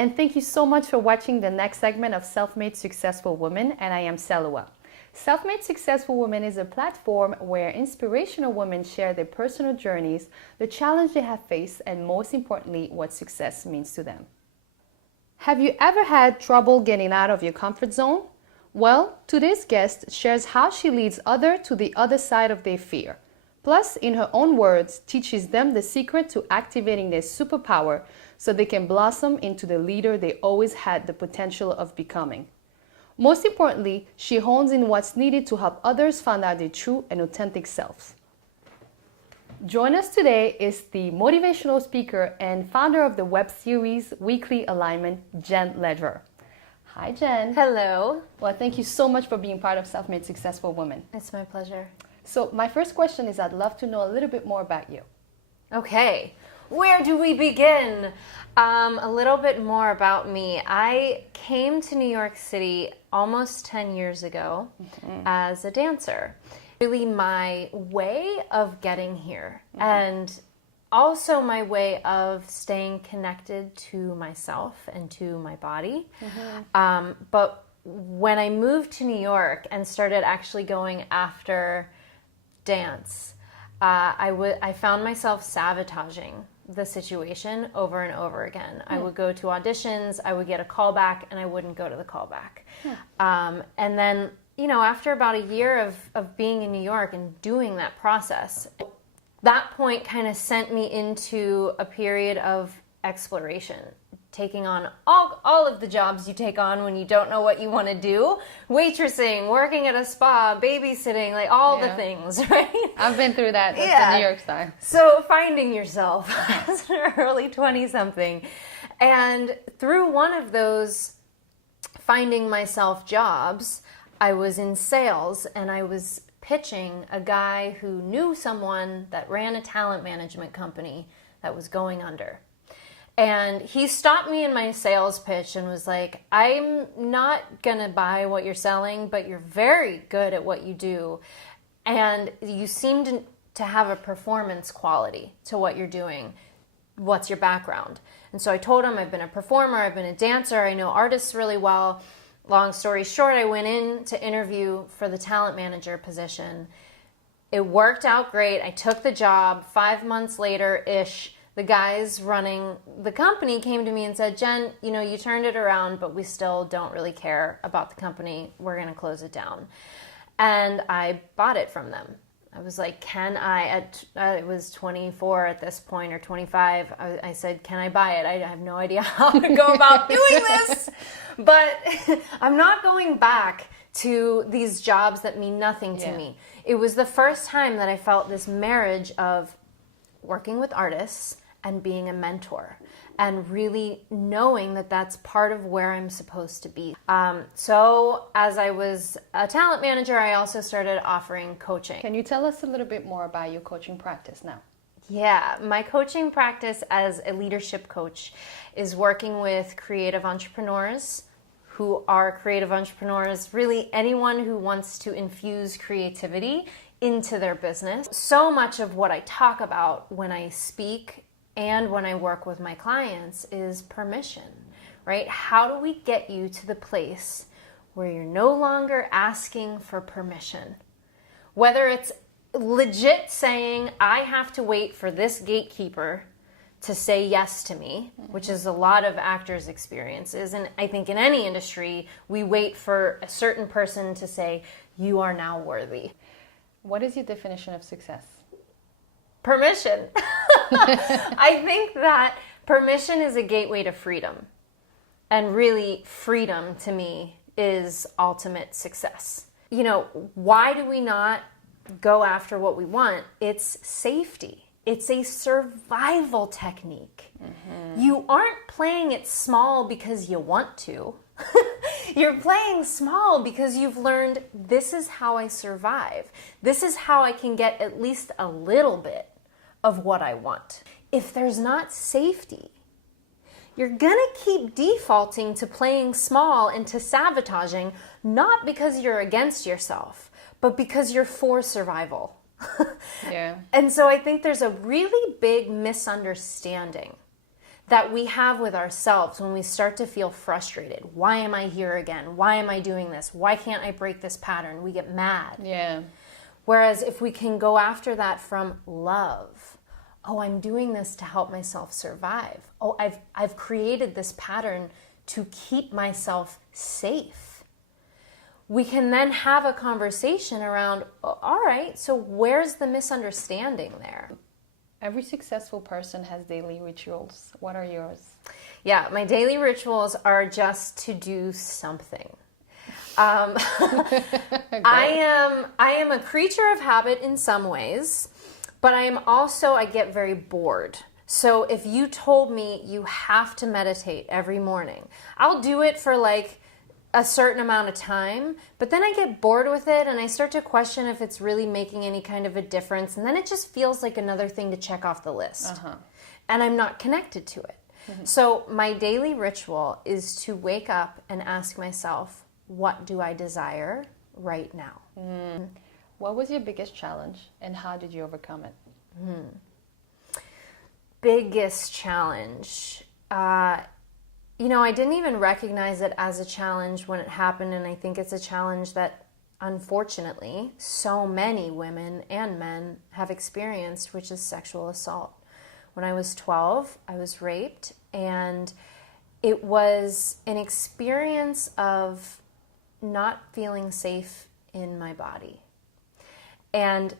and thank you so much for watching the next segment of Self-Made Successful Women, and I am Selua. Self-Made Successful Women is a platform where inspirational women share their personal journeys, the challenge they have faced, and most importantly, what success means to them. Have you ever had trouble getting out of your comfort zone? Well, today's guest shares how she leads others to the other side of their fear. Plus, in her own words, teaches them the secret to activating their superpower so they can blossom into the leader they always had the potential of becoming. Most importantly, she hones in what's needed to help others find out their true and authentic selves. Join us today is the motivational speaker and founder of the web series Weekly Alignment, Jenn Lederer. Hi, Jenn. Hello. Well, thank you so much for being part of Self-Made Successful Women. It's my pleasure. So my first question is I'd love to know a little bit more about you. Okay. Where do we begin? A little bit more about me. I came to New York City almost 10 years ago as a dancer. Really my way of getting here and also my way of staying connected to myself and to my body. But when I moved to New York and started actually going after dance, I found myself sabotaging the situation over and over again. I would go to auditions, I would get a call back, and I wouldn't go to the callback. And then, you know, after about a year of being in New York and doing that process, that point kind of sent me into a period of exploration, taking on all of the jobs you take on when you don't know what you want to do. Waitressing, working at a spa, babysitting, like all the things, right? I've been through that. That's the New York style. So finding yourself as an early 20-something. And through one of those finding myself jobs, I was in sales and I was pitching a guy who knew someone that ran a talent management company that was going under. And he stopped me in my sales pitch and was like, I'm not going to buy what you're selling, but you're very good at what you do. And you seem to have a performance quality to what you're doing. What's your background? And so I told him I've been a performer, I've been a dancer, I know artists really well. Long story short, I went in to interview for the talent manager position. It worked out great. I took the job. 5 months later-ish, the guys running the company came to me and said, Jenn, you know, you turned it around, but we still don't really care about the company. We're going to close it down. And I bought it from them. I was like, I was 24 at this point, or 25. I said, can I buy it? I have no idea how to go about doing this, but I'm not going back to these jobs that mean nothing to me. It was the first time that I felt this marriage of working with artists and being a mentor and really knowing that that's part of where I'm supposed to be. So as I was a talent manager, I also started offering coaching. Can you tell us a little bit more about your coaching practice now? Yeah, my coaching practice as a leadership coach is working with creative entrepreneurs who are creative entrepreneurs, really anyone who wants to infuse creativity into their business. So much of what I talk about when I speak and when I work with my clients is permission, right? How do we get you to the place where you're no longer asking for permission? Whether it's legit saying, I have to wait for this gatekeeper to say yes to me, which is a lot of actors' experiences. And I think in any industry, we wait for a certain person to say, you are now worthy. What is your definition of success? Permission. I think that permission is a gateway to freedom. And really, freedom to me is ultimate success. You know, why do we not go after what we want? It's safety. It's a survival technique. You aren't playing it small because you want to. You're playing small because you've learned this is how I survive. This is how I can get at least a little bit of what I want. If there's not safety, you're gonna keep defaulting to playing small and to sabotaging, not because you're against yourself, but because you're for survival. Yeah. And so I think there's a really big misunderstanding that we have with ourselves when we start to feel frustrated. Why am I here again? Why am I doing this? Why can't I break this pattern? We get mad. Yeah. Whereas if we can go after that from love, oh, I'm doing this to help myself survive. Oh, I've created this pattern to keep myself safe. We can then have a conversation around, all right, so where's the misunderstanding there? Every successful person has daily rituals. What are yours? Yeah, my daily rituals are just to do something. I am a creature of habit in some ways, but I get very bored. So if you told me you have to meditate every morning, I'll do it for like a certain amount of time, but then I get bored with it and I start to question if it's really making any kind of a difference. And then it just feels like another thing to check off the list. And I'm not connected to it. So my daily ritual is to wake up and ask myself, what do I desire right now? What was your biggest challenge and how did you overcome it? Biggest challenge. I didn't even recognize it as a challenge when it happened, and I think it's a challenge that, unfortunately, so many women and men have experienced, which is sexual assault. When I was 12, I was raped, and it was an experience of not feeling safe in my body. And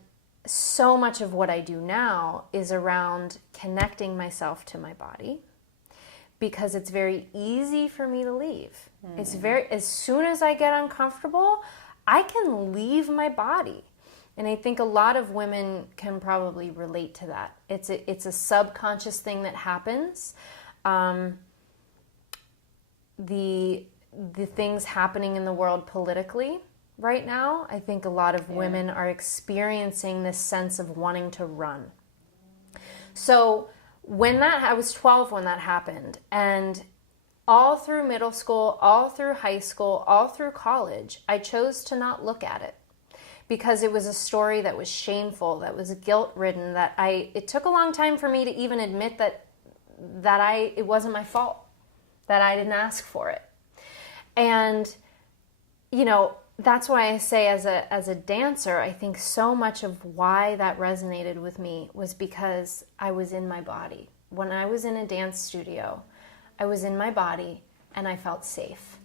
so much of what I do now is around connecting myself to my body, because it's very easy for me to leave. It's as soon as I get uncomfortable, I can leave my body. And I think a lot of women can probably relate to that. It's a subconscious thing that happens. The things happening in the world politically right now, I think a lot of women are experiencing this sense of wanting to run. So I was 12 when that happened, and all through middle school, all through high school, all through college, I chose to not look at it because it was a story that was shameful, that was guilt-ridden, it took a long time for me to even admit that it wasn't my fault, that I didn't ask for it. And, that's why I say as a dancer, I think so much of why that resonated with me was because I was in my body. When I was in a dance studio, I was in my body and I felt safe.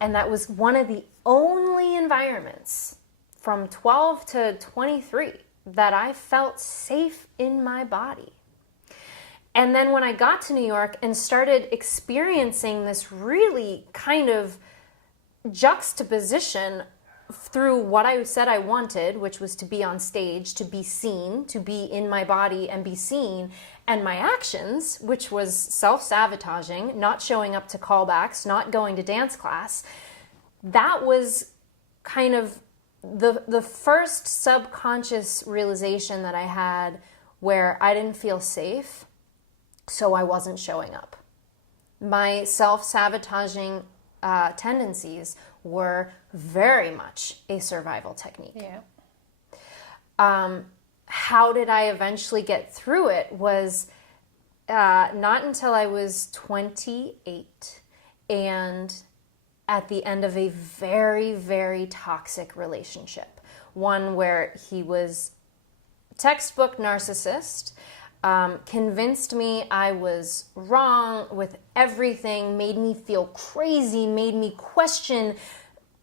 And that was one of the only environments from 12 to 23 that I felt safe in my body. And then when I got to New York and started experiencing this really kind of juxtaposition through what I said I wanted, which was to be on stage, to be seen, to be in my body and be seen, and my actions, which was self-sabotaging, not showing up to callbacks, not going to dance class, that was kind of the first subconscious realization that I had where I didn't feel safe, so I wasn't showing up. My self-sabotaging tendencies were very much a survival technique. How did I eventually get through it was not until I was 28 and at the end of a very, very toxic relationship. One where he was textbook narcissist, convinced me I was wrong with everything, made me feel crazy, made me question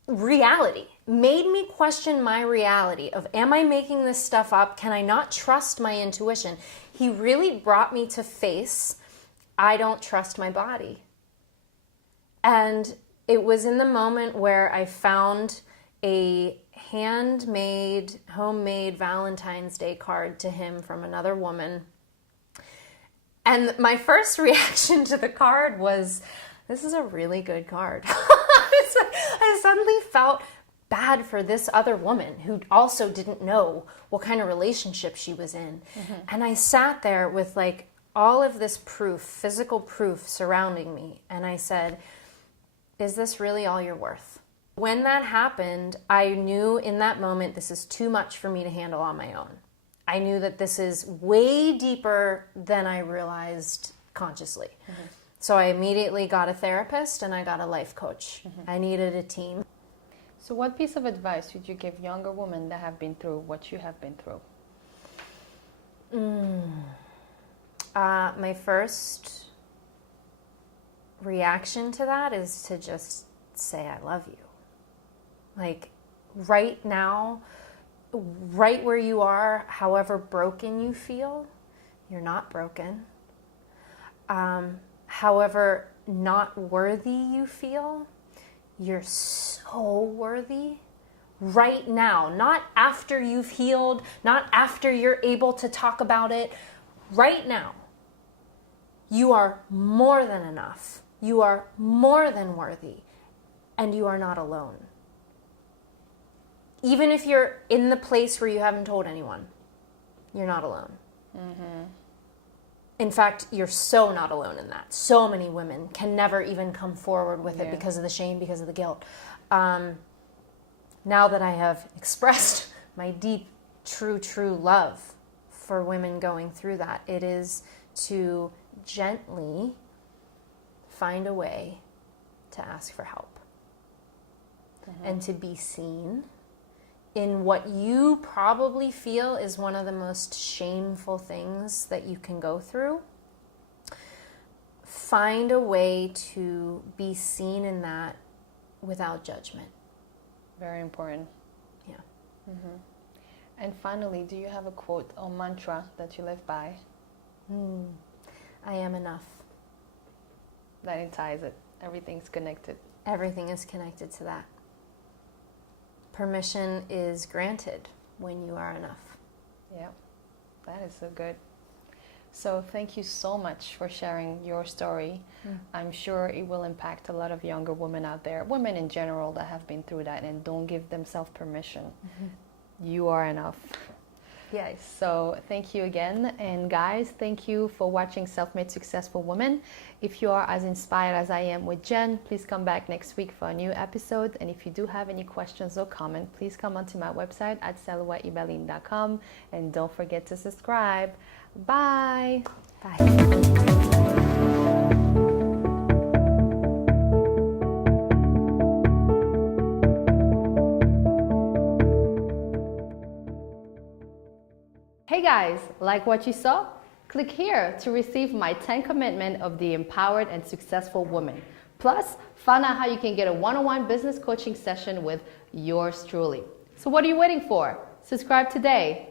reality, made me question my reality of, am I making this stuff up? Can I not trust my intuition? He really brought me to face, I don't trust my body. And it was in the moment where I found a handmade, homemade Valentine's Day card to him from another woman. And my first reaction to the card was, this is a really good card. I suddenly felt bad for this other woman who also didn't know what kind of relationship she was in. And I sat there with like all of this proof, physical proof surrounding me. And I said, is this really all you're worth? When that happened, I knew in that moment, this is too much for me to handle on my own. I knew that this is way deeper than I realized consciously. So I immediately got a therapist and I got a life coach. I needed a team. So what piece of advice would you give younger women that have been through what you have been through? My first reaction to that is to just say, I love you. Like right now, right where you are, however broken you feel, you're not broken. However not worthy you feel, you're so worthy. Right now, not after you've healed, not after you're able to talk about it. Right now, you are more than enough. You are more than worthy, and you are not alone. Even if you're in the place where you haven't told anyone, you're not alone. In fact, you're so not alone in that. So many women can never even come forward with it because of the shame, because of the guilt. Now that I have expressed my deep, true love for women going through that, it is to gently find a way to ask for help and to be seen in what you probably feel is one of the most shameful things that you can go through. Find a way to be seen in that without judgment. Very important. Yeah. And finally, do you have a quote or mantra that you live by? I am enough. That entices it. Everything's connected. Everything is connected to that. Permission is granted when you are enough. Yeah, that is so good. So thank you so much for sharing your story. I'm sure it will impact a lot of younger women out there, women in general that have been through that and don't give themselves permission. You are enough. Yes. So thank you again. And guys, thank you for watching Self-Made Successful Women. If you are as inspired as I am with Jen, please come back next week for a new episode. And if you do have any questions or comments, please come onto my website at selwaibeline.com. And don't forget to subscribe. Bye. Bye. Hey guys, like what you saw? Click here to receive my 10 commitment of the empowered and successful woman. Plus, find out how you can get a one-on-one business coaching session with yours truly. So what are you waiting for? Subscribe today.